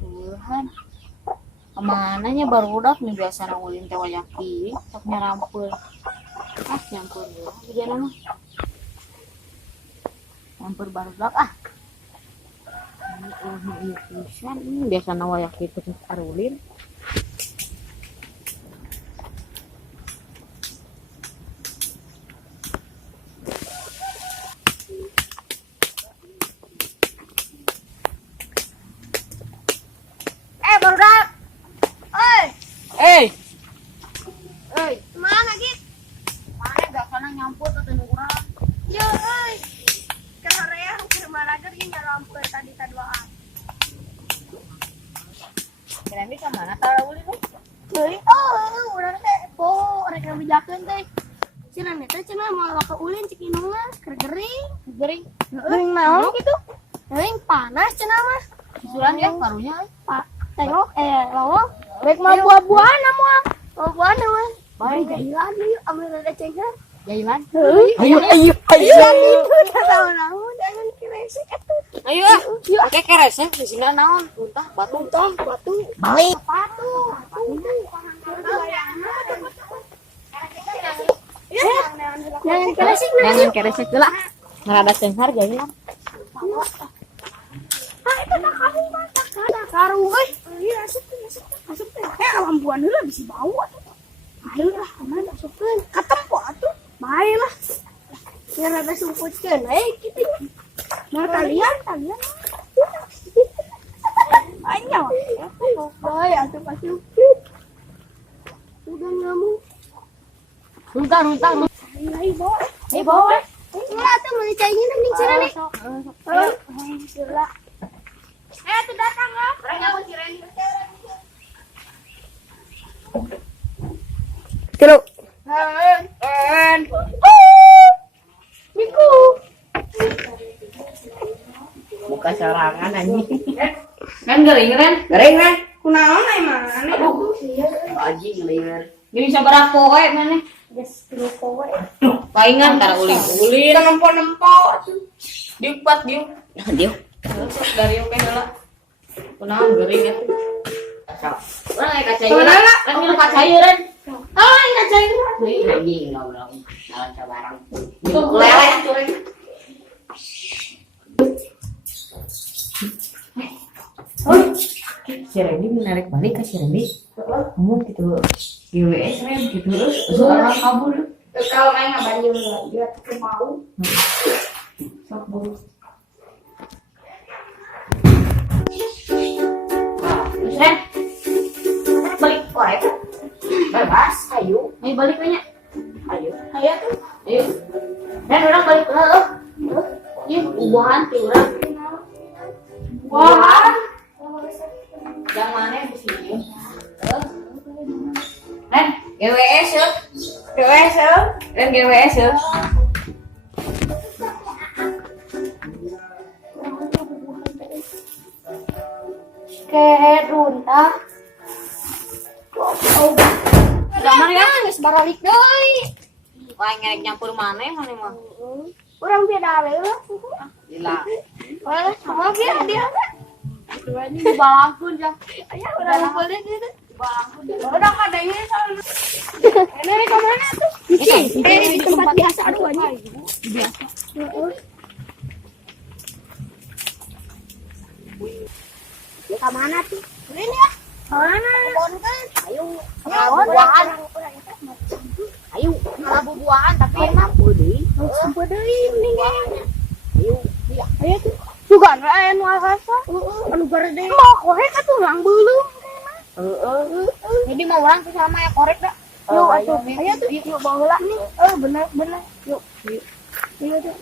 Tuhan, kemananya baru udah nih biasa nangulin tewayaki, tak nyarampul. Nyampur ya, begini mah. Nyampur baru udah Ini pisan, biasa nawayaki itu karulin. Barudak. Eh, Mana Git? mana gak kana nyampur ke urang. Yo, Kerarea ke mana ge nyarampul tadi kaduaan. Kira ini kemana tarawulin lu? Deui, urang teh rek ngabijakeun teh. Cenah teh cenah mau ka ulin cik indung mah keur gering. Gering. Gering naon gitu? Gering panas cenah mah. Susulan ya karunya. Pak, tengok lawang. Rek mah buah-buahan mah. Buah-buahan mah. Baik, Jailan yuk, ambil ada cengkeh. jailan. Ayo. Itu tahu-tahu jangan kiresek atuh. Ayo yuk. Oke keresnya di sini naon? Tuntah batu. Batu. Balik. Batu. Jangan kiresek. Jangan keresek lah. Ngarada cenghar jailan. Itu tak kamu mah tak ada karung euy. Ieu asup teh. Lampuan heula bisi bau atuh. Ayo lah, kemana masukkeun? Katempo atuh. Bae lah. Biar ada sumputkeun. Kitu. Mau talian. Banyak. Bae atuh pasti. Udah ngamuk. Runtah. Ayo bawa. Enggak tuh mau dicaingin nih cara nih. Sila. Tuh datang ya. Orangnya mau kirain. Kilo. Miku. Buka serangan anjing. Kan gering kan? Kunaon ai mana? Aduh. Anjing gering. Ini sabaraha poe mana? Geus 3 poe. Paingan tara ulin. Nempo atuh. Diupat diu. Diu. Dari oke heula. Kunaon gering atuh. Urang aya kacairan. Kan ngilu kacairan. Ai kacaing. Anjing ngobrol. Salah sabarang. Lele curang. Si Randy menarik balik ke si Randy. Ngomong gitu. GWS rem gitu terus orang kabur. Kalau main ngabarin dia tuh mau. Sok buru. Terus Ren. Balik korek. Bebas, ayo. Ayo balik nanya. Ayo. Tuh. Ayo. Ren orang balik heeh. Ieu ubuhan ti urang. Wah. Yang mana di sini? Ren, GWS ya. Ren GWS ya. Kayak runtah. Gambar ya? Geus baralik deui. Wah, ngerek nyampur mana mah? Urang beda we lah. Gila. Wah, sama dia. Ini di balangkun ya. Aya urang boleh gitu. Udah kada ini soalnya. Ini ke mana tuh? Di tempat biasa aduh aja. Biasa. Ke mana tuh? Ini ya. Mana? Kebon kan. Ayo. Buah-buahan. Ayo, buah-buahan tapi mampu deui. Sampai deui mending. Ayo. Ayo tuh. Sugan we aya nu rasa. Anu gede. Mau korek atuh lang beuleuh. Jadi mau orang tuh sama ya korek dah. Yuk atuh. Ayo tuh. Yuk bawa nih. Bener. Yuk. Yuk tuh.